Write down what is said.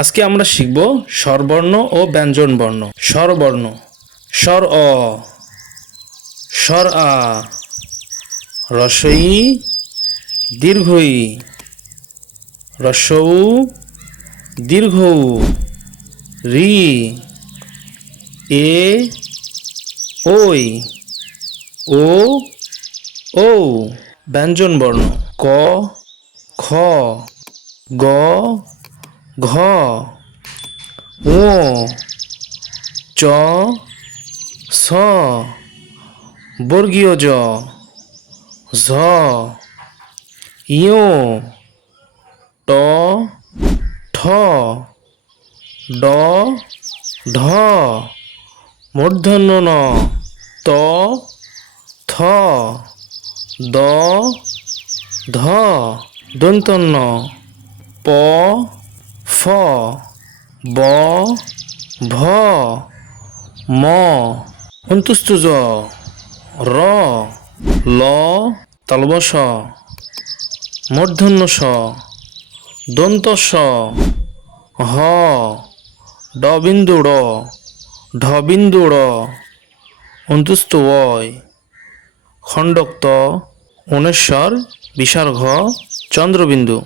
আজকে আমরা শিখব স্বরবর্ণ ও ব্যঞ্জন বর্ণ। স্বরবর্ণ: স্বর অ, স্বর আ, হ্রস্ব ই, দীর্ঘ ই, হ্রস্ব উ, দীর্ঘ উ, রি, এ, ওই, ও, ঔ। ব্যঞ্জন বর্ণ: ক, খ, গ, ঘ, ঙ, চ, ছ, বর্গীয় জ, ঝ, ইয়, ট, ঠ, ড, ঢ, মূর্ধন্য ণ, ত, থ, দ, ধ, দন্তন্য প, ফ, ব, ভ, ম, অন্তুস্থ জ, র, ল, তালব্য শ, মূর্ধন্য ষ, দন্ত স, হ, ড বিন্দু ড়, ঢ বিন্দু ড়, অন্তুস্থ অয়, খণ্ডক ত, ঊনেশ্বর বিসর্গ চন্দ্রবিন্দু।